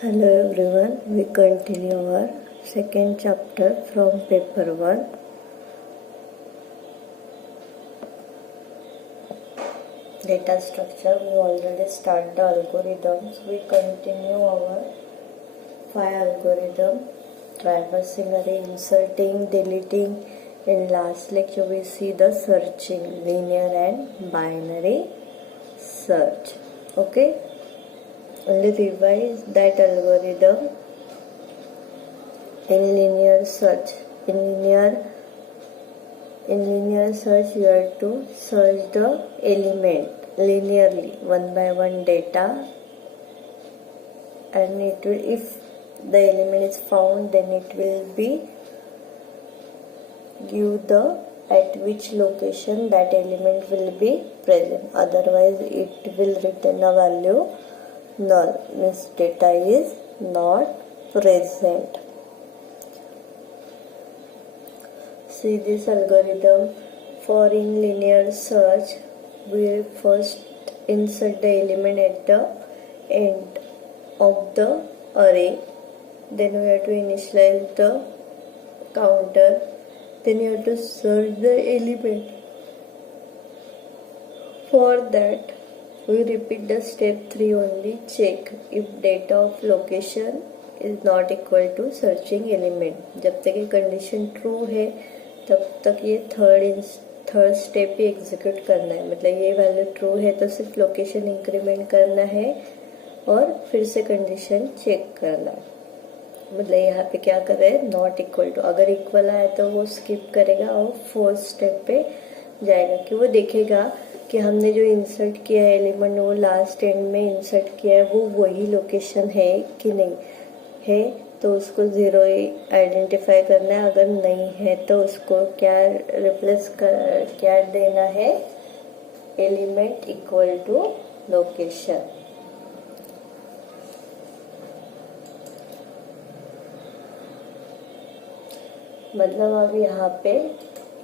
Hello everyone, we continue our second chapter from paper 1. Data structure. We already started the algorithms. We continue our 5 algorithm: traversing array, inserting, deleting. In last lecture we see the searching, linear and binary search. Okay, only revise that algorithm. In linear search, in linear search you have to search the element linearly, one by one data, and it will, if the element is found, then it will be give the at which location that element will be present, otherwise it will return a value null, means data is not present. See this algorithm. For in linear search, we first insert the element at the end of the array, then we have to initialize the counter, then you have to search the element. For that we repeat the step 3 only. Check if data of location is not equal to searching element. जब तक ये condition true है तब तक ये third step ही execute करना है, मतलब ये वैल्यू ट्रू है तो सिर्फ लोकेशन इंक्रीमेंट करना है और फिर से कंडीशन चेक करना है। मतलब यहाँ पे क्या कर रहे हैं, नॉट इक्वल टू, अगर इक्वल आया तो वो स्किप करेगा और फोर्थ स्टेप पे जाएगा कि वो देखेगा कि हमने जो इंसर्ट किया है एलिमेंट, वो लास्ट एंड में इंसर्ट किया है वो वही लोकेशन है कि नहीं है, तो उसको ज़ीरो ही आइडेंटिफाई करना है। अगर नहीं है तो उसको क्या रिप्लेस कर क्या देना है, एलिमेंट इक्वल टू लोकेशन। मतलब अब यहाँ पे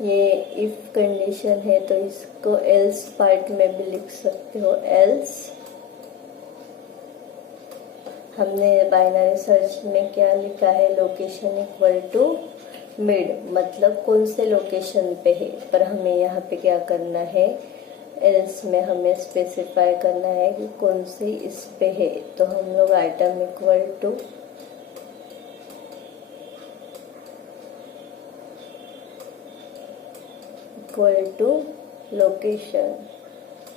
ये इफ कंडीशन है तो इसको एल्स पार्ट में भी लिख सकते हो। एल्स हमने बाइनरी सर्च में क्या लिखा है, लोकेशन इक्वल टू मिड, मतलब कौन से लोकेशन पे है, पर हमें यहाँ पे क्या करना है, एल्स में हमें स्पेसिफाई करना है कि कौन से इस पे है। तो हम लोग आइटम इक्वल टू लोकेशन,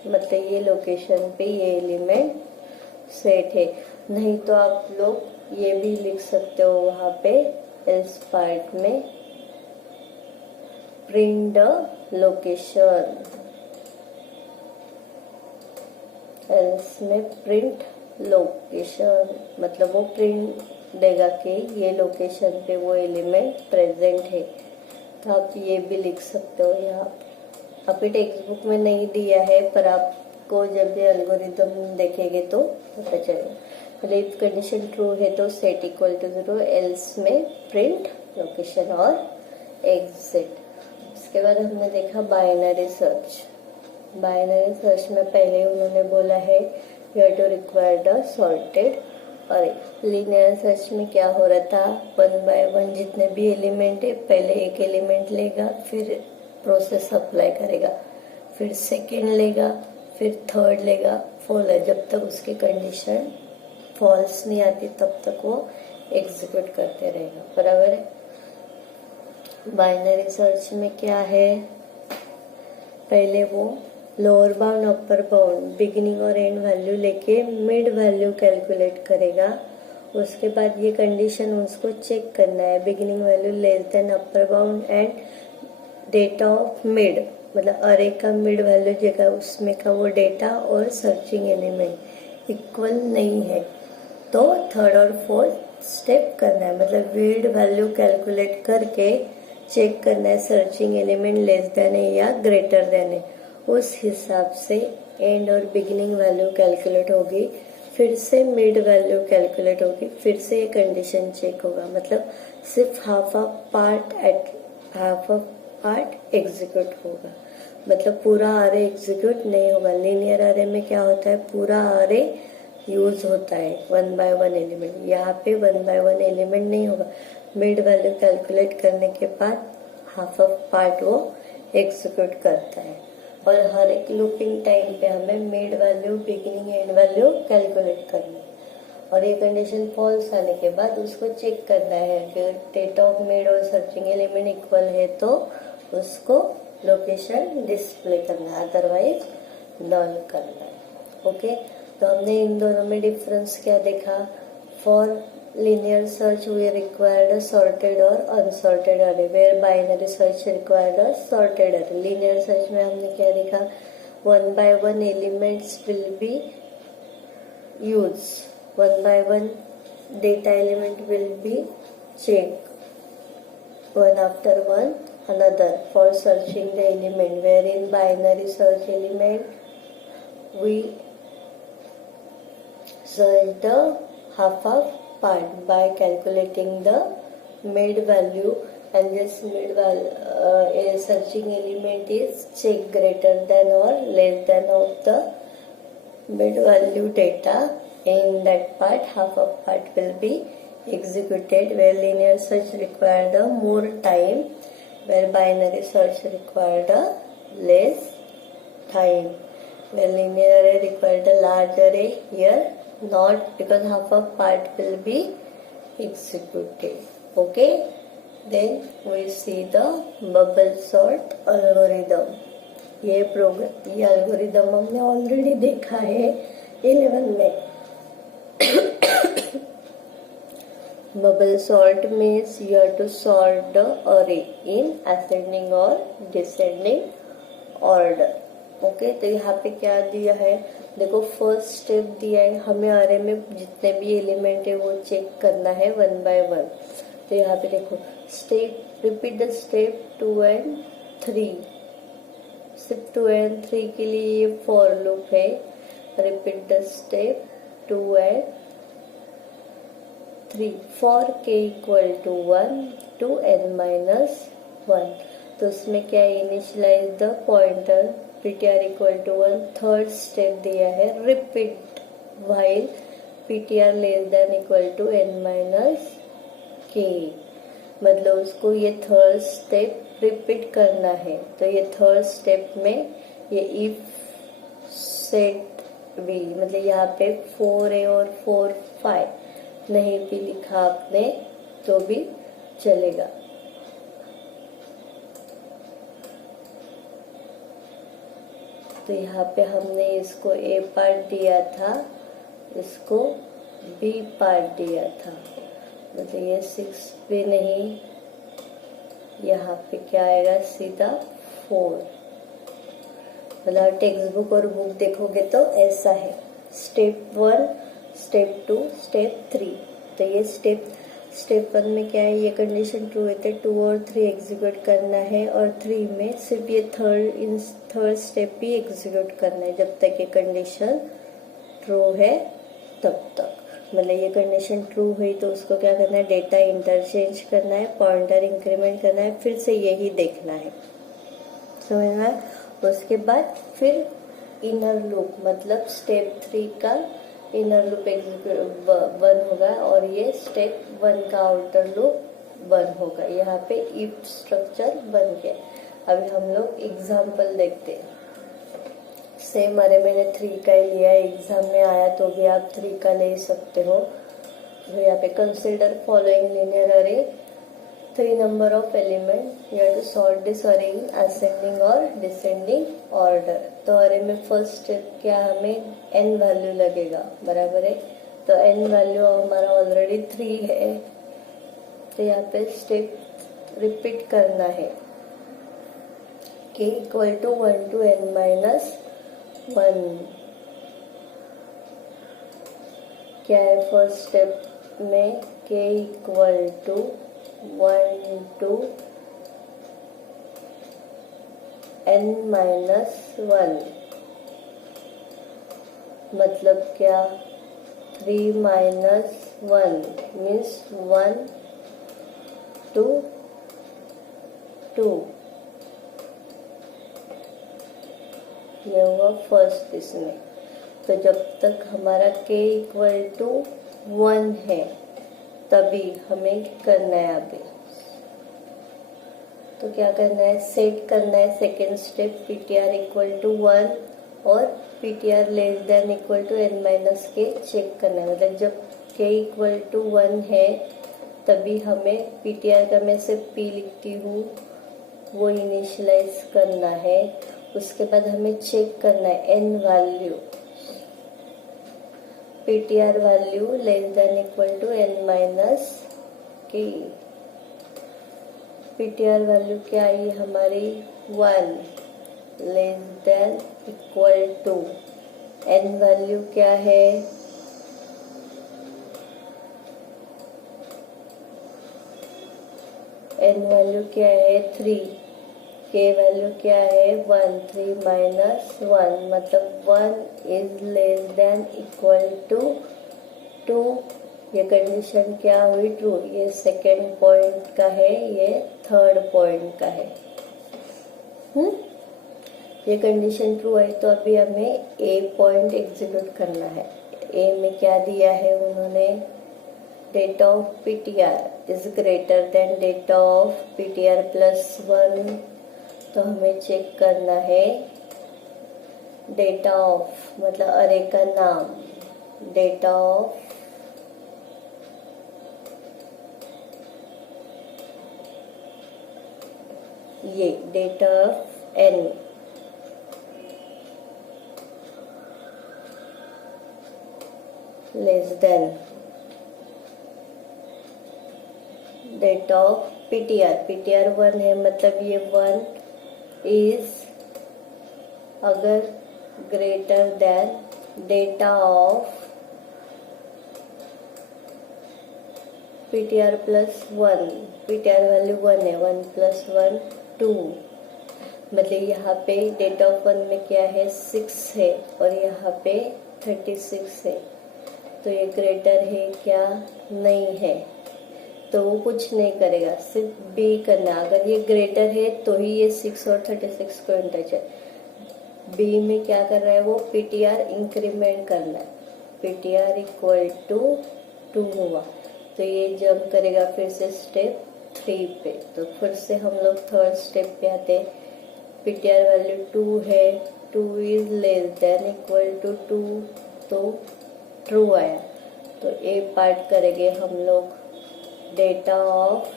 मतलब ये लोकेशन पे ये एलिमेंट सेट है। नहीं तो आप लोग ये भी लिख सकते हो वहां पे एल्स पार्ट में, प्रिंट द लोकेशन। एल्स में प्रिंट लोकेशन, मतलब वो प्रिंट देगा कि ये लोकेशन पे वो एलिमेंट प्रेजेंट है। तो आप ये भी लिख सकते हो यहाँ। अभी टेक्स्ट बुक में नहीं दिया है, पर आपको जब भी एल्गोरिथम देखेंगे तो पता चलेगा। पहले इफ कंडीशन ट्रू है तो सेट इक्वल टू 0, एल्स में प्रिंट लोकेशन और एग्जिट। इसके बाद हमने देखा बाइनरी सर्च। बाइनरी सर्च में पहले उन्होंने बोला है you have to require the sorted array. Linear search में क्या हो रहा था, 1 बाय 1 जितने भी एलिमेंट है पहले एक एलिमेंट लेगा, फिर प्रोसेस अप्लाई करेगा, फिर सेकेंड लेगा, फिर थर्ड लेगा, फोर्थ, जब तक उसकी कंडीशन फॉल्स नहीं आती तब तक वो एग्जीक्यूट करते रहेगा। बराबर है। बाइनरी सर्च में क्या है, पहले वो lower bound upper bound beginning और एंड वैल्यू लेके मिड वैल्यू कैलकुलेट करेगा। उसके बाद ये कंडीशन उसको चेक करना है, beginning value less then upper bound and data of mid, मतलब अरे का मिड वैल्यू जगह उसमें का वो डेटा और सर्चिंग एलिमेंट इक्वल नहीं है तो थर्ड और फोर्थ स्टेप करना है, मतलब मिड वैल्यू कैलकुलेट करके चेक करना है सर्चिंग एलिमेंट लेस देन है या ग्रेटर देन है। उस हिसाब से एंड और बिगिनिंग वैल्यू कैलकुलेट होगी, फिर से मिड वैल्यू कैलकुलेट होगी, फिर से ये कंडीशन चेक होगा। मतलब सिर्फ हाफ ऑफ पार्ट एग्जीक्यूट होगा, मतलब पूरा अरे एग्जीक्यूट नहीं होगा। लीनियर अरे में क्या होता है, पूरा अरे यूज होता है 1/1 एलिमेंट। यहाँ पे 1/1 एलिमेंट नहीं होगा। मिड वैल्यू कैलकुलेट करने के बाद हाफ ऑफ पार्ट वो एग्जीक्यूट करता है, और हर एक लूपिंग टाइम पे हमें mid value, beginning, and value calculate करनी है। और ये कंडीशन फॉल्स आने के बाद उसको चेक करना है कि डेटा ऑफ मिड और सर्चिंग एलिमेंट इक्वल है तो उसको लोकेशन डिस्प्ले करना है, अदरवाइज नल करना है। ओके, तो हमने इन दोनों में डिफरेंस क्या देखा? For linear search we required a sorted or unsorted array, where binary search required a sorted array. Linear search में हमने क्या देखा? 1/1 elements will be used, 1/1 data element will be checked one after one another for searching the element, where in binary search element we search the half of part by calculating the mid value, and this mid value searching element is check greater than or less than of the mid value data. In that part, half of part will be executed, where linear search required a more time, where binary search required a less time, where linear array required a large array. Here not, because half of part will be executed. Okay, then we see the bubble sort algorithm. ये algorithm हमने already देखा है 11 में। Bubble sort means you have to sort the array in ascending or descending order. Okay, तो यहाँ पे क्या दिया है? देखो, फर्स्ट स्टेप दिया है हमें अरे में जितने भी एलिमेंट है वो चेक करना है 1/1। तो यहाँ पे देखो, step repeat the step 2 and 3। सिर्फ 2 and 3 के लिए ये फॉर लूप है। Repeat the step 2 and 3 for k equal to 1 to n-1। तो उसमें क्या है? Initialise the pointer ptr equal to 1। Third step दिया है repeat while ptr less than equal to n-k, मतलब उसको ये थर्ड स्टेप रिपीट करना है। तो ये थर्ड स्टेप में ये इफ सेट भी, मतलब यहाँ पे 4a और 4 5 नहीं भी लिखा आपने तो भी चलेगा। तो यहाँ पे हमने इसको ए पार्ट दिया था, इसको बी पार्ट दिया था, मतलब ये 6 पे नहीं, यहाँ पे क्या आएगा? सीधा 4। मतलब टेक्स्ट बुक और बुक देखोगे तो ऐसा है, स्टेप 1, स्टेप 2, स्टेप 3। तो ये स्टेप 1 में क्या है? ये कंडीशन ट्रू है तो 2 और 3 एग्जीक्यूट करना है, और 3 में सिर्फ ये थर्ड स्टेप भी एग्जीक्यूट करना है जब तक ये कंडीशन ट्रू है तब तक। मतलब ये कंडीशन ट्रू हुई तो उसको क्या करना है? डेटा इंटरचेंज करना है, पॉइंटर इंक्रीमेंट करना है, फिर से यही देखना है, समझ में? उसके बाद फिर इनर लूप, मतलब स्टेप 3 का इनर लूप बन होगा, और ये स्टेप 1 का आउटर लूप बन होगा। यहाँ पे इफ स्ट्रक्चर बन गया। अभी हम लोग एग्जाम्पल देखते हैं। सेम अरे मैंने 3 का ही लिया है, एग्जाम में आया तो भी आप 3 का ले सकते हो। तो यहाँ पे consider following linear array, 3 number of element, you have to sort this array in ascending और डिसेंडिंग ऑर्डर। तो अरे में फर्स्ट स्टेप क्या, हमें n वैल्यू लगेगा, बराबर है? तो n वैल्यू हमारा ऑलरेडी 3 है, तो यहाँ पे स्टेप रिपीट करना है, k equal to 1 to n-1। क्या है फर्स्ट स्टेप में? k equal to 1 to n-1, मतलब क्या? 3 - 1 मीन्स 1 to 2। ये हुआ फर्स्ट इसमें। तो जब तक हमारा k इक्वल टू 1 है तभी हमें करना है। अभी तो क्या करना है, सेट करना है second step ptr equal to 1 और ptr less than equal to n minus k check करना है। मतलब जब k इक्वल टू 1 है तभी हमें ptr का मैं सिर्फ p लिखती हूँ वो इनिशियलाइज करना है। उसके बाद हमें चेक करना है n value, ptr value less than equal to n minus k. ptr value क्या आई हमारी 1 less than equal to n value क्या है n वैल्यू क्या है 3, k वैल्यू क्या है 1, 3 माइनस 1 मतलब 1 is less than equal to 2। ये कंडीशन क्या हुई, ट्रू। ये सेकेंड पॉइंट का है, ये थर्ड पॉइंट का है। ये कंडीशन ट्रू है तो अभी हमें ए पॉइंट एग्जीक्यूट करना है। ए में क्या दिया है उन्होंने, data of ptr is greater than data of ptr plus 1। तो हमें चेक करना है डेटा ऑफ मतलब अरे का नाम, डेटा ऑफ ये data of n less than data of ptr 1 है मतलब ये 1 इज अगर greater than data of ptr plus 1, ptr value 1 है, 1 प्लस 1 2 मतलब यहाँ पे डेट ऑफ 1 में क्या है 6 है और यहाँ पे 36 है। तो ये ग्रेटर है क्या, नहीं है, तो वो कुछ नहीं करेगा, सिर्फ बी करना। अगर ये ग्रेटर है तो ही ये 6 और 36 को इंटरचेंज। बी में क्या कर रहा है वो ptr इंक्रीमेंट करना है, ptr इक्वल टू 2 हुआ तो ये जंप करेगा फिर से स्टेप 3 पे। तो फिर से हम लोग थर्ड स्टेप पे आते हैं। ptr वैल्यू 2 है, 2 is less than equal to 2 तो ट्रू आया। तो ए पार्ट करेंगे हम लोग, data of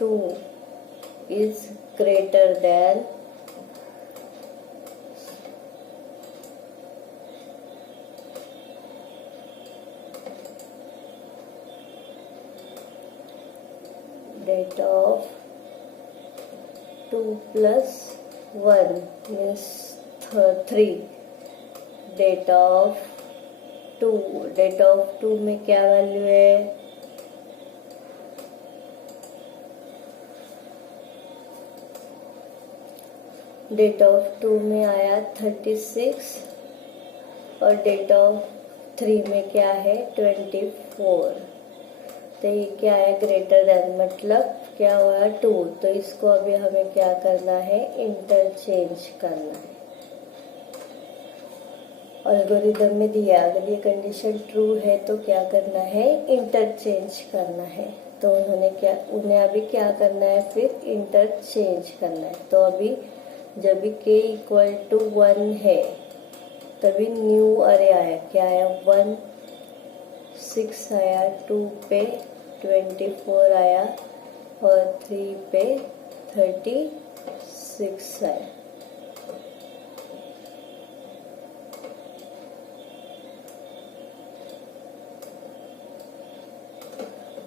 2 is greater than data of 2 plus 1 means 3, data of 2, data of 2 में क्या वैल्यू है, डेटा ऑफ 2 में आया 36 और डेटा ऑफ 3 में क्या है 24। तो ये क्या है ग्रेटर देन मतलब क्या हुआ 2। तो इसको अभी हमें क्या करना है, इंटरचेंज करना है। एल्गोरिदम में दिया अगर ये कंडीशन ट्रू है तो क्या करना है, इंटरचेंज करना है। तो उन्हें अभी क्या करना है, फिर इंटरचेंज करना है। तो अभी जब भी k इक्वल टू 1 है तभी न्यू अरे आया, क्या आया 1, 6 आया, 2 पे 24 आया और 3 पे 36 आया।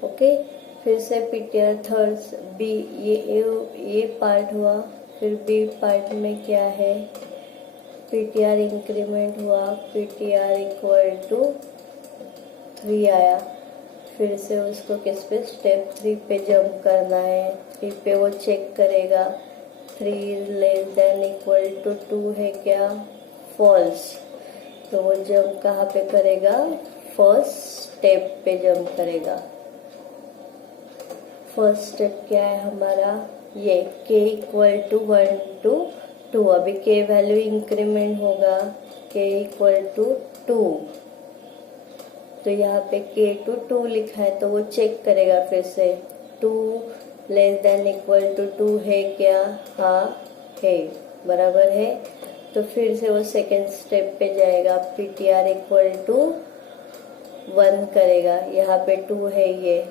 ओके, फिर से ptr थर्ड बी, ये पार्ट हुआ। फिर बी पार्ट में क्या है, ptr इंक्रीमेंट हुआ, ptr इक्वल टू 3 आया। फिर से उसको किस पे, स्टेप 3 पे जंप करना है। 3 पे वो चेक करेगा 3 लेस देन इक्वल टू 2 है क्या, फॉल्स। तो वो जंप कहाँ पे करेगा, फर्स्ट स्टेप पे जंप करेगा। फर्स्ट स्टेप क्या है हमारा, ये k इक्वल टू 1 to 2। अभी k वैल्यू इंक्रीमेंट होगा k इक्वल टू 2। तो यहाँ पे k टू 2 लिखा है तो वो चेक करेगा फिर से 2 लेस देन इक्वल टू 2 है क्या? हाँ है, बराबर है। तो फिर से वो सेकेंड स्टेप पे जाएगा, ptr इक्वल टू 1 करेगा। यहाँ पे 2 है, ये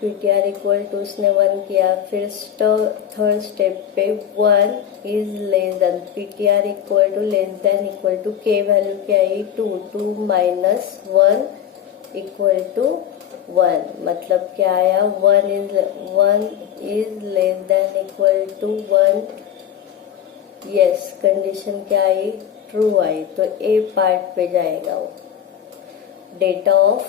ptr इक्वल टू उसने 1 किया। फिर थर्ड स्टेप पे 1 is less than, ptr equal to less than equal to k value क्या आई? 2। 2 माइनस 1 इक्वल टू 1, मतलब क्या आया? 1 is less than equal to 1। Yes, condition क्या आई? True I. तो ए पार्ट पे जाएगा वो। Data of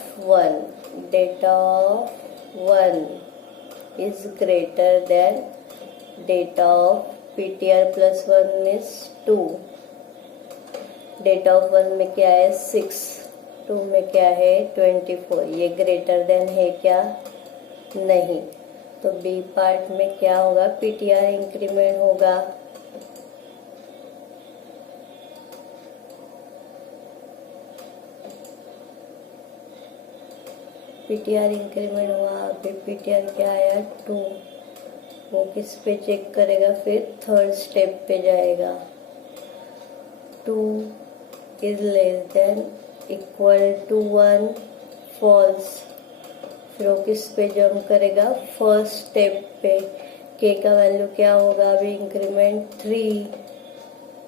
1 is greater than data of ptr plus 1 means 2। Data of 1 में क्या है? 6। 2 में क्या है? 24। ये ग्रेटर देन है क्या? नहीं। तो बी पार्ट में क्या होगा? ptr इंक्रीमेंट होगा। ptr इंक्रीमेंट हुआ। अभी ptr क्या आया? 2। वो किस पे चेक करेगा? फिर थर्ड स्टेप पे जाएगा। 2 is less than equal to 1, false. फिर वो किस पे जंप करेगा? फर्स्ट स्टेप पे। k का वैल्यू क्या होगा? अभी इंक्रीमेंट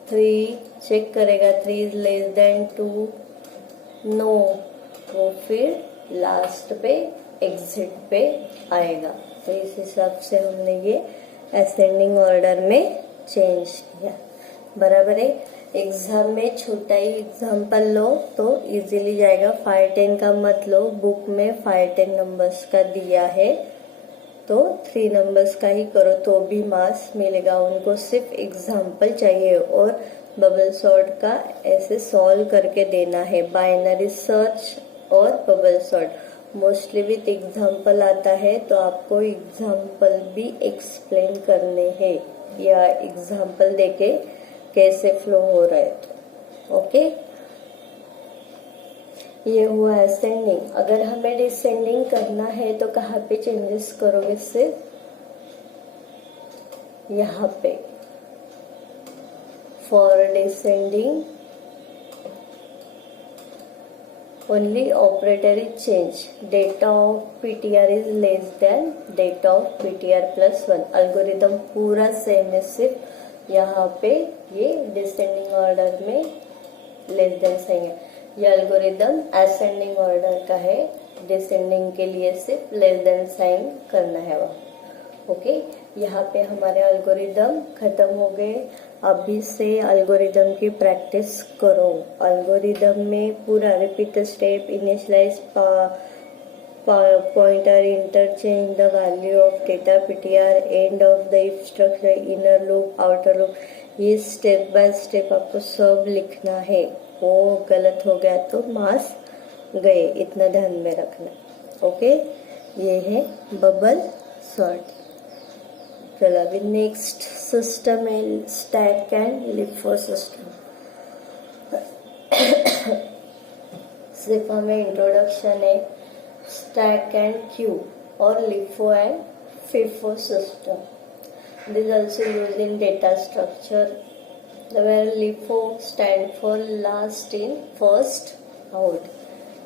3 चेक करेगा। 3 इज लेस देन 2, नो। वो फिर लास्ट पे एग्जिट पे आएगा। तो इस हिसाब से हमने ये असेंडिंग ऑर्डर में चेंज किया, बराबर है। एग्जाम में छोटा ही एग्जाम्पल लो तो इजीली जाएगा। 5, 10 का मत लो, बुक में 5, 10 नंबर्स का दिया है तो 3 नंबर्स का ही करो तो भी मार्क्स मिलेगा। उनको सिर्फ एग्जाम्पल चाहिए और बबल सॉर्ट का ऐसे सॉल्व करके देना है। बाइनरी सर्च और bubble sort mostly with example आता है, तो आपको एग्जाम्पल भी एक्सप्लेन करने हैं या एग्जाम्पल देके कैसे फ्लो हो रहा है। तो ओके, ये हुआ असेंडिंग। अगर हमें डिसेंडिंग करना है तो कहाँ पे चेंजेस करोगे? सिर्फ यहाँ पे। For descending only operator is change. Data of ptr is less than data of ptr plus 1। Algorithm पूरा सेम है, सिर्फ यहाँ पे ये डिसेंडिंग ऑर्डर में लेस देन साइन है। ये अल्गोरिदम असेंडिंग ऑर्डर का है, डिसेंडिंग के लिए सिर्फ लेस देन साइन करना है वह। ओके, यहाँ पे हमारे अल्गोरिदम खत्म हो गए। अभी से अल्गोरिदम की प्रैक्टिस करो। अल्गोरिदम में पूरा repeat step, initialise pointer, interchange the value of data ptr, and of the if structure, inner loop, outer loop, ये स्टेप बाय स्टेप आपको सब लिखना है। वो गलत हो गया तो मार्क्स गए, इतना ध्यान में रखना। ओके, ये है बबल सॉर्ट। चलो अभी नेक्स्ट सिस्टम है स्टैक एंड लिफो सिस्टम। सिर्फ हमें इंट्रोडक्शन है स्टैक एंड क्यू और LIFO and FIFO system. This also used in data structure where LIFO stand for last in first out,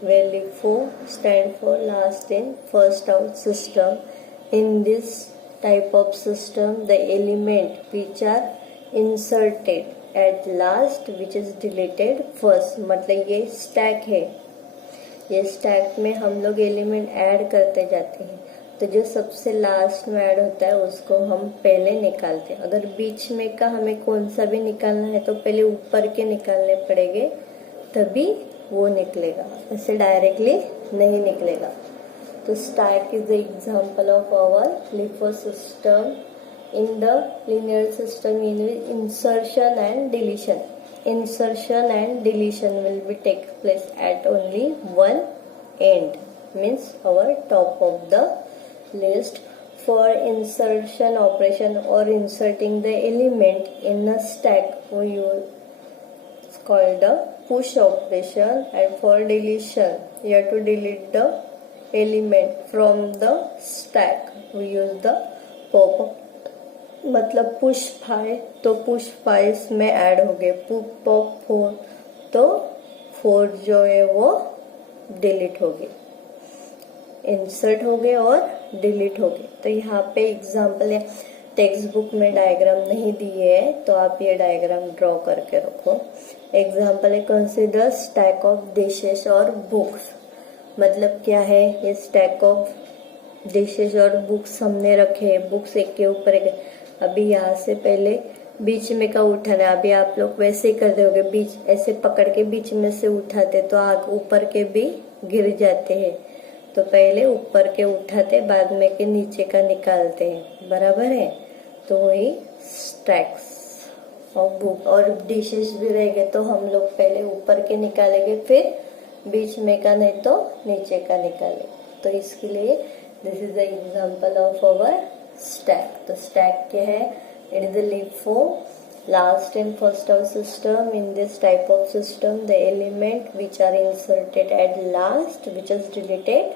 where LIFO stand for last in first out system. In this type of system, the element which are inserted at last which is deleted first। मतलब ये stack है, ये stack में हम लोग element add करते जाते हैं, तो जो सबसे लास्ट में ऐड होता है उसको हम पहले निकालते हैं। अगर बीच में का हमें कौन सा भी निकालना है तो पहले ऊपर के निकालने पड़ेंगे, तभी वो निकलेगा, ऐसे डायरेक्टली नहीं निकलेगा। तो stack is the example of our LIFO system. In the linear system in which insertion and deletion will be take place at only one end, means our top of the list. For insertion operation or inserting the element in a stack, we called the push operation, and for deletion you have to delete the element from the stack. We use the pop. मतलब push 5 तो push 5 में add हो गए, pop 4 तो 4 जो है वो delete हो गए, इंसर्ट हो गए और डिलीट हो गए। तो यहाँ पे एग्जांपल है, टेक्स्ट बुक में डायग्राम नहीं दिए है तो आप ये डायग्राम ड्रॉ करके रखो। एग्जांपल है, कंसीडर स्टैक ऑफ डिशेस और बुक्स। मतलब क्या है, ये स्टैक ऑफ डिशेस और बुक्स हमने रखे, बुक्स एक के ऊपर एक। अभी यहाँ से पहले बीच में का उठाना है, अभी आप लोग वैसे ही करते होगे, बीच ऐसे पकड़ के बीच में से उठाते तो आग ऊपर के भी गिर जाते हैं। तो पहले ऊपर के उठाते, बाद में के नीचे का निकालते हैं, बराबर है। तो वही स्टैक्स ऑफ बुक। और डिशेस भी रहेंगे तो हम लोग पहले ऊपर के निकालेंगे, फिर बीच में का नहीं तो नीचे का निकालेंगे। तो इसके लिए this is the example of our stack. तो स्टैक क्या है, it is the LIFO, last and first of system. In this type of system, the element which are inserted at last, which is deleted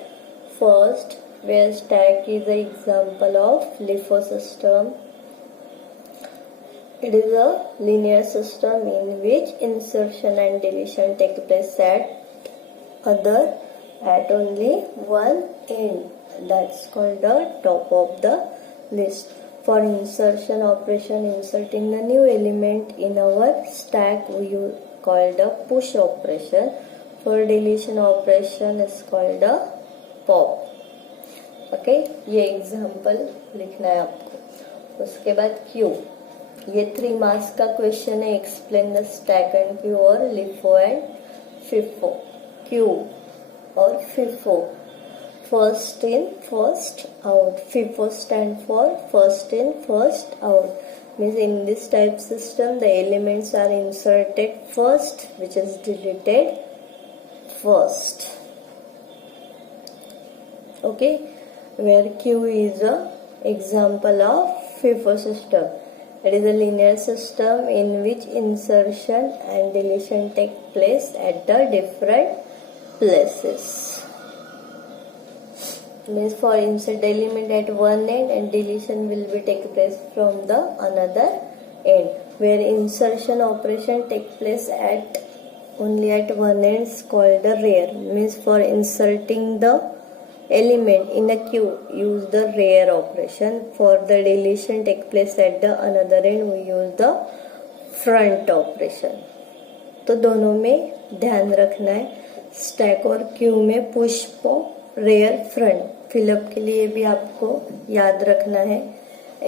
first, where stack is the example of LIFO system. It is a linear system in which insertion and deletion take place at only one end. That's called the top of the list. For insertion operation, inserting the new element in our stack, we call the push operation. For deletion operation is called the pop. Okay, ये example लिखना है आपको। उसके बाद Q, ये 3 marks का question है। Explain the stack and Q और LIFO एंड FIFO। Q और FIFO, first in first out. FIFO stand for first in first out, means in this type system the elements are inserted first, which is deleted first. Okay, where Q is a example of FIFO system. It is a linear system in which insertion and deletion take place at the different places. Means for insert element at one end and deletion will be take place from the another end. Where insertion operation take place at only at one end is called the rear. Means for inserting the element in a queue, use the rear operation. For the deletion take place at the another end, we use the front operation. तो दोनों में ध्यान रखना है, stack और queue में push pop, rear, front. Fill up के लिए भी आपको याद रखना है।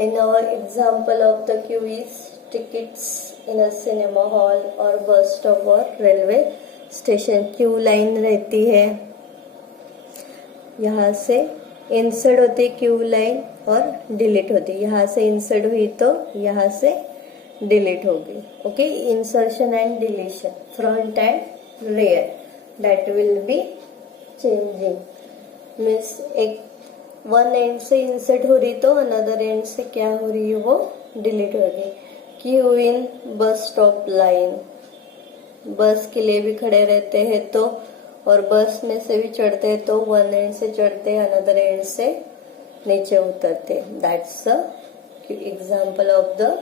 In our example of the queue is tickets in a cinema hall और बस स्टॉप और रेलवे स्टेशन। क्यू लाइन रहती है, यहाँ से इंसर्ट होती है क्यू लाइन और डिलीट होती है। यहाँ से इंसर्ट हुई तो यहाँ से डिलीट होगी। Okay, insertion and deletion, front and rear, that will be changing. Means एक वन एंड से इंसर्ट हो रही तो अनदर एंड से क्या हो रही है, वो डिलीट हो रही। Q in bus stop line, बस के लिए भी खड़े रहते हैं तो, और बस में से भी चढ़ते हैं तो वन एंड से चढ़ते हैं, अनदर एंड से नीचे उतरते। That's the example of the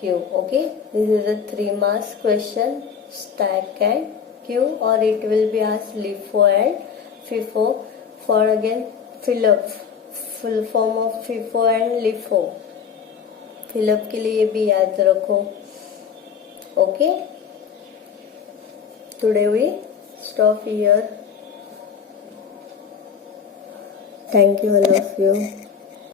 Q. Okay, this is a 3 marks question, stack and queue, or it will be asked LIFO and FIFO. For again fill up, full form of FIFO and LIFO, fill up के लिए भी याद रखो। Okay, today we stop here. Thank you all of you.